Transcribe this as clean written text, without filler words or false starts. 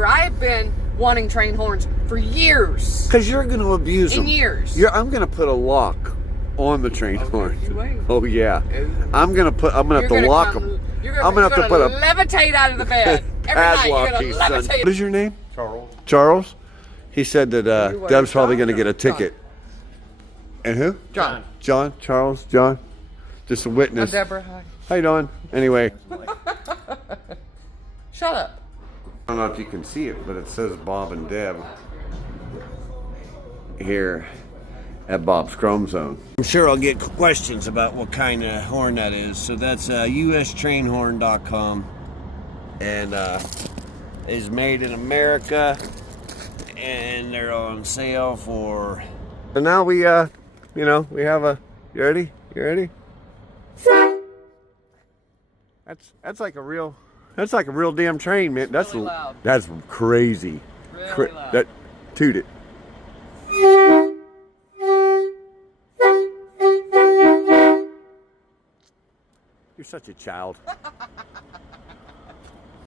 after I have been wanting train horns for years. Because you're going to abuse them. In years. I'm going to put a lock on the train horn. You wait. Oh yeah. I'm going to have to lock them. I'm going to have to put levitate out of the bed. Every night you're padlock. going to levitate. What is your name? Charles. Charles? He said that Deb's probably going to get a John. ticket. And who? John. John? Charles? John? Just a witness. I'm Deborah. Hi. How you doing? Anyway. Shut up. I don't know if you can see it, but it says Bob and Deb here at Bob's Chrome Zone. I'm sure I'll get questions about what kind of horn that is. So that's ustrainhorn.com, and is made in America, and they're on sale for. So now we, we have a. You ready? You ready? That's like a real. That's like a real damn train, man. That's Really loud. That's crazy. Really loud. That toot it. You're such a child.